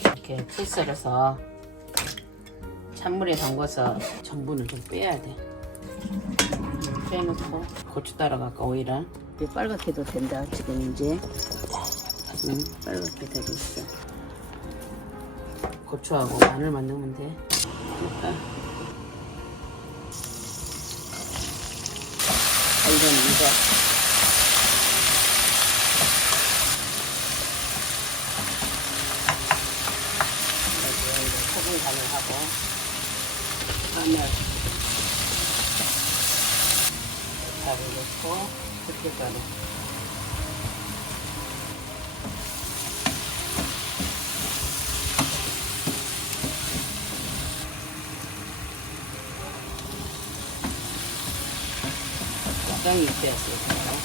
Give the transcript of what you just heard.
이렇게 필살해서 찬물에 담궈서 전분을 좀 빼야 돼. 빼놓고 고추 따라갈까 오이랑 이 빨갛게도 된다 지금 이제 음, 빨갛게 되고 있어. 고추하고 마늘만 넣으면 돼. 그러니까. 이건 이제 이제 소금 간을 하고 마늘 자를 넣고 들깨가루 약간 익혀야지